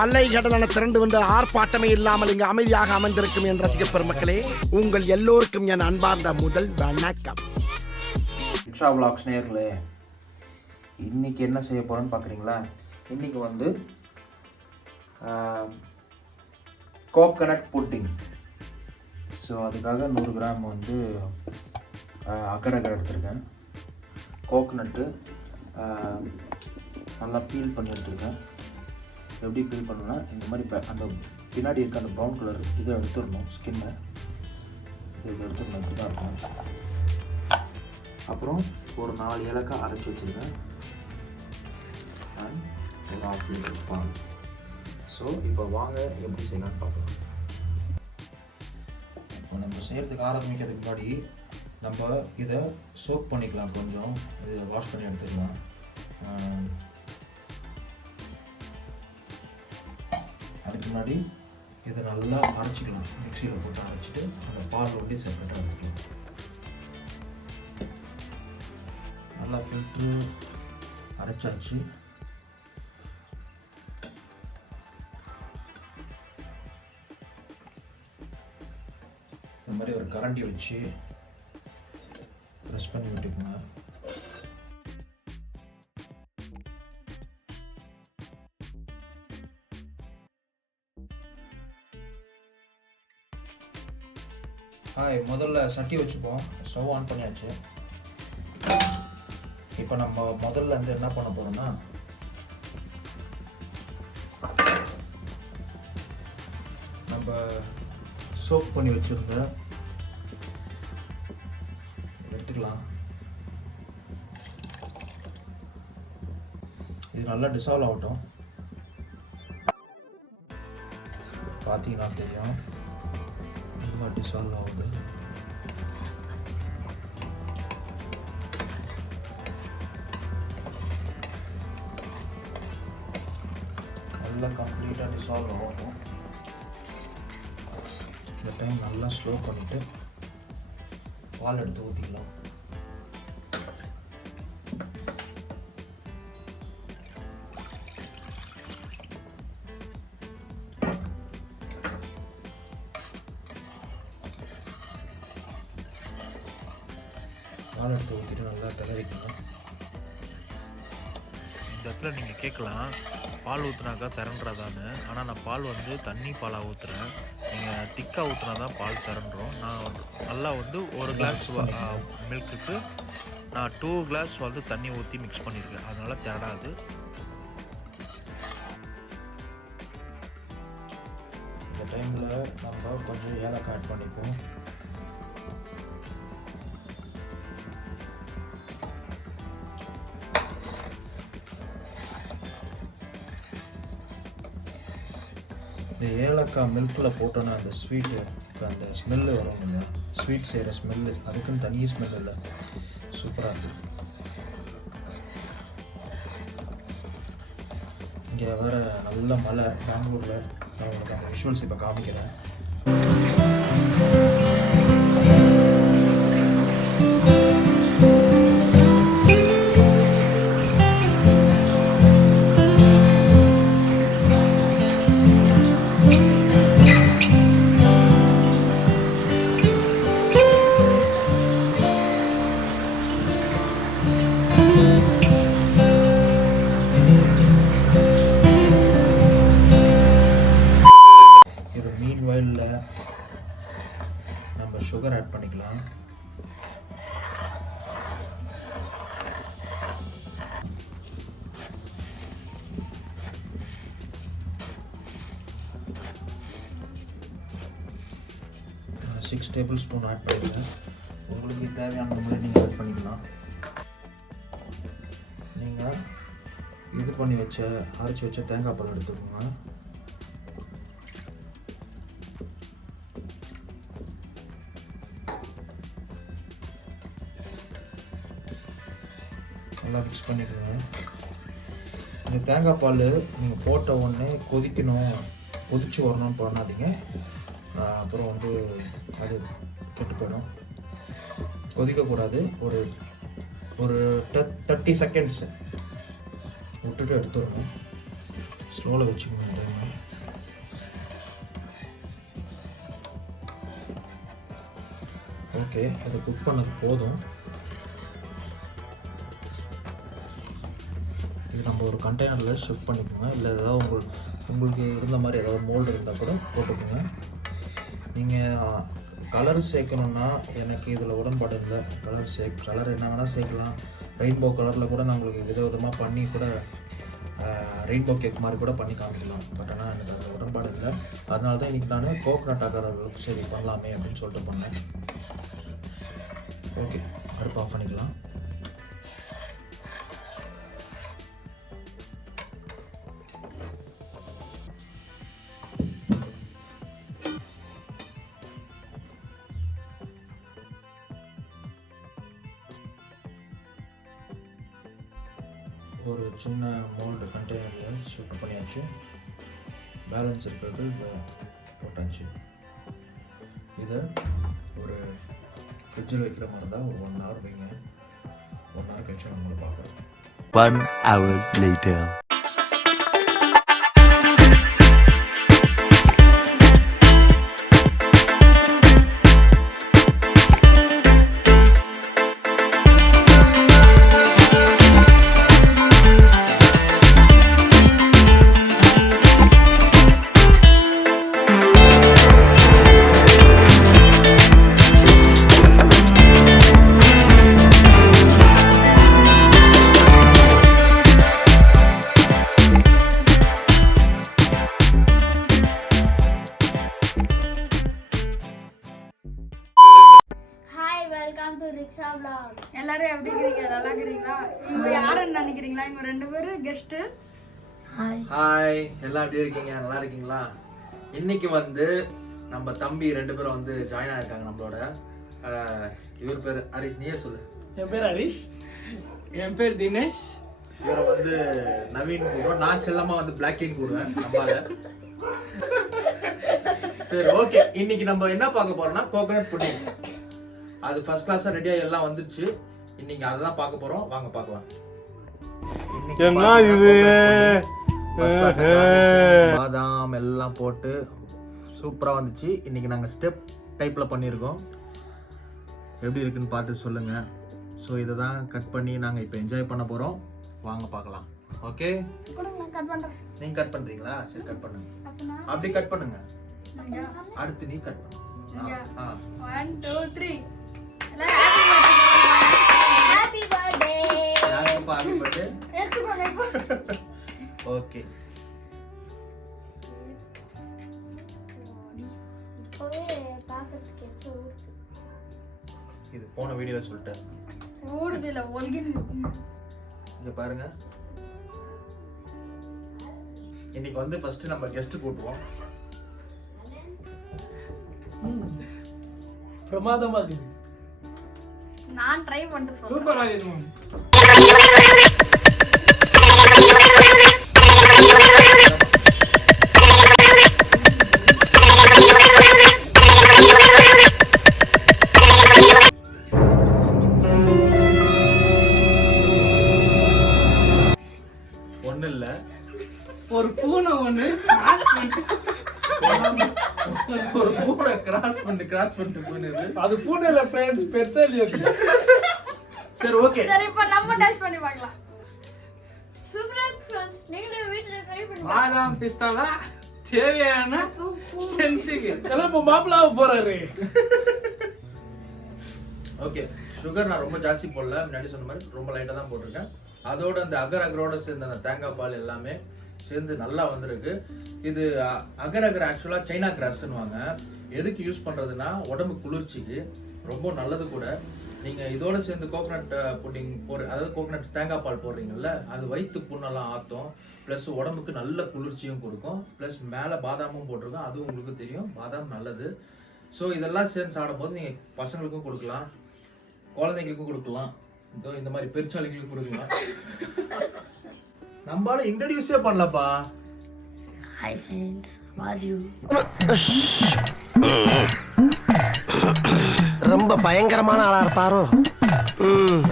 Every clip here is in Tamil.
அலைகடலான திரண்டு வந்து ஆர்ப்பாட்டமே இல்லாமல் இங்கு அமைதியாக அமர்ந்திருக்கும் என் ரசிக பெருமக்களே உங்கள் எல்லோருக்கும் என் அன்பார்ந்த முதல் வணக்கம். ரிக்ஷா விளாக்ஸ் நேர்களே இன்னைக்கு என்ன செய்ய போகிறோன்னு பார்க்குறீங்களா இன்னைக்கு வந்து கோகனட் புட்டிங் ஸோ அதுக்காக நூறு கிராம் வந்து அக்கடகர் எடுத்திருக்கேன். கோகனட்டு நல்லா பீல் பண்ணி எடுத்திருக்கேன். எப்படி ஃபில் பண்ணணும்னா இந்த மாதிரி ப- அந்த பின்னாடி இருக்க அந்த ப்ரௌன் கலர் இதை எடுத்துடணும் ஸ்கின்னை இதை எடுத்துடணும் இப்படி தான் இருக்கும் அப்புறம் ஒரு நாலு ஏலக்காய் அரைச்சி வச்சுருக்கேன் அண்ட் ஒரு ஆஃப் லிட்டர் பால் ஸோ இப்போ வாங்க எப்படி செய்யலாம்னு பார்க்கலாம். இப்போ நம்ம செய்கிறதுக்கு ஆரம்பிக்கிறதுக்கு முன்னாடி நம்ம இதை சோக் பண்ணிக்கலாம் கொஞ்சம். இதை வாஷ் பண்ணி எடுத்துக்கலாம் அதுக்கு முன்னாடி இதை நல்லா அரைச்சிக்கலாம். மிக்சியில் போட்டு அரைச்சிட்டு அந்த பால் ஒட்டி செப்பரேட்டாக வைக்கலாம் நல்லா ஃபில்ட்ரு அரைச்சாச்சு. இந்த மாதிரி ஒரு கரண்டி வச்சு ப்ரெஸ் பண்ணி விட்டுக்குங்க. ஹாய் முதல்ல சட்டி வச்சுப்போம். ஸ்டவ் ஆன் பண்ணியாச்சு. இப்போ நம்ம முதல்ல வந்து என்ன பண்ண போகிறோம்னா நம்ம சோப் பண்ணி வச்சுருந்த எடுத்துக்கலாம். இது நல்லா டிசால்வ் ஆகட்டும். பார்த்தீங்கன்னா தெரியும். நல்லா டிசால்வ் ஆகுது நல்லா கம்ப்ளீட்டாக டிசால்வ் ஆகும். இந்த டைம் நல்லா ஸ்லோ பண்ணிவிட்டு பால் எடுத்து ஊற்றிக்கலாம் கிளறிக்கணும் இந்த இடத்துல நீங்கள் கேட்கலாம். பால் ஊற்றுனாக்கா திரண்டுறதான்னு. ஆனால் நான் பால் வந்து தண்ணி பாலாக ஊற்றுறேன் நீங்கள் திக்காக ஊற்றுனா தான் பால் திறன்றோம் நான் நல்லா வந்து ஒரு கிளாஸ் மில்க்குக்கு நான் டூ கிளாஸ் வந்து தண்ணி ஊற்றி மிக்ஸ் பண்ணியிருக்கேன் அதனால் திரடாது இந்த டைமில் நம்ம கொஞ்சம் ஏலக்காய் ஆட் பண்ணிப்போம். ஏலக்காய் மில்கில் போட்டோன்னா அந்த ஸ்வீட்டு அந்த ஸ்மெல்லு வரும் இல்லையா? ஸ்வீட் செய்கிற ஸ்மெல்லு அதுக்குன்னு தனி ஸ்மெல் இல்லை. சூப்பராக இருக்குது இங்கே வேற நல்ல மழை. பெங்களூரில் நான் உங்களுக்கு அந்த விஷுவல்ஸ் இப்போ காமிக்கிறேன். நம்ம சுகர் ஆட் பண்ணிக்கலாம். சிக்ஸ் டேபிள் ஸ்பூன் ஆட் பண்ணிக்கலாம் உங்களுக்கு தேவையான மாதிரி நீங்கள் ஆட் பண்ணிக்கலாம். நீங்கள் இது பண்ணி வச்ச அரைச்சி வச்ச தேங்காய் பழம் எடுத்துக்கோங்க. தேங்காய் பால் நீங்கள் போட்ட உடனே கொதிக்கணும். கொதித்து வரணும்னு பண்ணாதீங்க. அப்புறம் வந்து அது கெட்டு போயிடும். கொதிக்கக்கூடாது. ஒரு ஒரு தேர்ட்டி செகண்ட்ஸ் விட்டுட்டு எடுத்துடணும். ஸ்லோவில் வச்சுக்கணும் டைமை ஓகே அது குக் பண்ணது போதும். நம்ம ஒரு கண்டெய்னரில் ஷிஃப்ட் பண்ணிக்கோங்க. இல்லை ஏதாவது உங்களுக்கு உங்களுக்கு இருந்த மாதிரி ஏதாவது மோல்டு இருந்தால் கூட போட்டுக்கோங்க. நீங்கள் கலர் சேர்க்கணுன்னா எனக்கு இதில் உடன்பாடு இல்லை. கலர் சே கலர் என்ன வேணால் சேர்க்கலாம். ரெயின்போ கலரில் கூட நான் உங்களுக்கு விதவிதமாக பண்ணி கூட ரெயின்போ கேக் மாதிரி கூட பண்ணி காமிக்கலாம். பட் ஆனால் எனக்கு அதில் உடன்பாடு இல்லை. அதனால தான் இன்றைக்கி நான் கோகனட் ஆகார சரி பண்ணலாமே அப்படின்னு சொல்லிட்டு பண்ணேன். ஓகே அடுப்பு ஆஃப் பண்ணிக்கலாம். ஒரு சின்ன மோல்டு கண்டெய்னரில் ஷிஃப்ட் பண்ணியாச்சு. பேலன்ஸ் இருக்கிறது இதை போட்டாச்சு. இதை ஒரு ஃப்ரிட்ஜில் வைக்கிற மாதிரி தான் ஒரு ஒன் ஹவர் வைங்க. ஒன் ஹவர் கழிச்சு நம்மளை பார்க்குறோம் One எல்லாரும் எப்படி இருக்கிறீங்க நல்லா இருக்கிறீங்களா? இவங்க யாருன்னு நினைக்கிறீங்களா? இவங்க ரெண்டு பேரும் கெஸ்ட் ஹாய் எல்லாம் எப்படி இருக்கீங்க? நல்லா இருக்கீங்களா? இன்னைக்கு வந்து நம்ம தம்பி ரெண்டு பேரும் வந்து ஜாயின் ஆயிருக்காங்க நம்மளோட. இவர் பேர் ஹரிஷ். நீயே சொல்லு. என் பேர் ஹரிஷ். என் பேர் தினேஷ். இவரை வந்து நவீன் கூடுவோம் நான் செல்லமா வந்து பிளாக்கின் கூடுவேன் நம்மால. சரி ஓகே இன்னைக்கு நம்ம என்ன பார்க்க போறோம்னா கோகனட் புட்டிங் அது ஃபர்ஸ்ட் கிளாஸா ரெடியா எல்லாம் வந்துருச்சு. இன்னைக்கு அதெல்லாம் பார்க்க போறோம். வாங்க பார்க்கலாம். இன்னைக்கு என்ன இது? பாதாம் எல்லாம் போட்டு சூப்பரா வந்துச்சு. இன்னைக்கு நாங்க ஸ்டெப் டைப்ல பண்ணியிருக்கோம். எப்படி இருக்குன்னு பார்த்து சொல்லுங்க. ஸோ இதை தான் கட் பண்ணி நாங்கள் இப்போ என்ஜாய் பண்ண போகிறோம் வாங்க பார்க்கலாம். ஓகே நான் கட் பண்றேன் நீங்க கட் பண்றீங்களா? சரி கட் பண்ணுங்க. அப்படி கட் பண்ணுங்க. அடுத்து நீ கட் பண்ணு. One two three happy birthday okay. இது போன வீடியோல சொல்லிட்டேன். ஓடுது இல்ல இங்க பாருங்க. இன்னைக்கு வந்து ஃபர்ஸ்ட் நம்ம கெஸ்ட் கூட்டுவோம். பிரமாதமா இருக்குது. நான் ட்ரை பண்ணிட்டு சொல்றேன். சூப்பரா ஒரு பூனை கிராஸ் பண்ணிட்டு கிராஸ் பண்ணிட்டு போனது. அது பூனைல ஃப்ரெண்ட்ஸ் பெருசா இல்லையா சரி ஓகே சரி இப்போ நம்ம டேஸ்ட் பண்ணி பார்க்கலாம். சூப்பரா ட்ரை பண்ணுங்க பாதாம் பிஸ்தாலா தேவையான ஸ்ட்ரென்த்துக்கு மாப்பிளாவ போறாரு. ஓகே சுகர் நான் ரொம்ப ஜாஸ்தி போடல. முன்னாடி சொன்ன மாதிரி ரொம்ப லைட்டாக தான் போட்டிருக்கேன். அதோட அந்த அகர் அகரோட சேர்ந்த அந்த தேங்காய் பால் எல்லாமே சேர்ந்து நல்லா வந்திருக்கு. இது அ- அகர் அகர் ஆக்சுவலாக சைனா கிராஸ்ன்னுவாங்க எதுக்கு யூஸ் பண்ணுறதுன்னா உடம்பு குளிர்ச்சிக்கு ரொம்ப நல்லது கூட. நீங்கள் இதோட சேர்ந்து கோகனட் புட்டிங் போடு அதாவது கோகனட் தேங்காய் பால் போடுறீங்கல்ல அது வயிற்று புண்ணெல்லாம் ஆற்றும் ப்ளஸ் உடம்புக்கு நல்ல குளிர்ச்சியும் கொடுக்கும். ப்ளஸ் மேலே பாதாமும் போட்டிருக்கோம். அதுவும் உங்களுக்கு தெரியும். பாதாம் நல்லது. ஸோ இதெல்லாம் சேர்ந்து சாப்பிடும்போது நீங்கள் பசங்களுக்கும் கொடுக்கலாம். குழந்தைங்களுக்கும் கொடுக்கலாம். இதோ இந்த மாதிரி பெருச்சாளிகளுக்கும் கொடுக்கலாம். நம்மளால இன்ட்ரடியூஸே பண்ணலப்பா. Friends, how are you? ரொம்ப பயங்கரமான ஆளா இருப்பாரோ? ம்.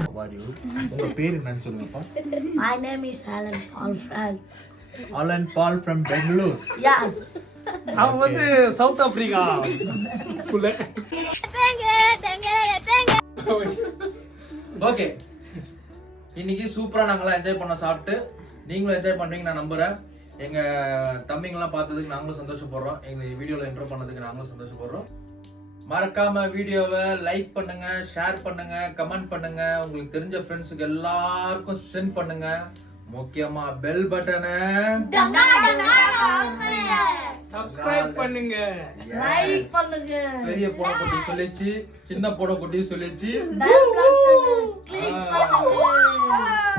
உங்க பேர் என்னன்னு சொல்லுங்கப்பா. My name is Alan Paul France. Alan Paul from Bangalore Yes. அவன் வந்து south Africa thank you thank okay இன்னைக்கு சூப்பரா நாங்களாம் என்ஜாய் பண்ண சாப்பிட்டு. நீங்களும் என்ஜாய் பண்ணுவீங்க நான் நம்புறேன். எங்க தம்பிங்கெல்லாம் பார்த்ததுக்கு நாங்களும் சந்தோஷப்படுறோம். எங்க வீடியோல இன்ட்ரோ பண்ணதுக்கு நாங்களும் சந்தோஷப்படுறோம். மறக்காம வீடியோவை லைக் பண்ணுங்க ஷேர் பண்ணுங்க கமெண்ட் பண்ணுங்க. உங்களுக்கு தெரிஞ்ச ஃப்ரெண்ட்ஸுக்கு எல்லாருக்கும் சென்ட் பண்ணுங்க. முக்கியமா பெல் பட்டனை சப்ஸ்கிரைப் பண்ணுங்க. லைக் பண்ணுங்க. பெரிய போன குட்டி சொல்லிச்சு சின்ன போன குட்டி சொல்லிச்சு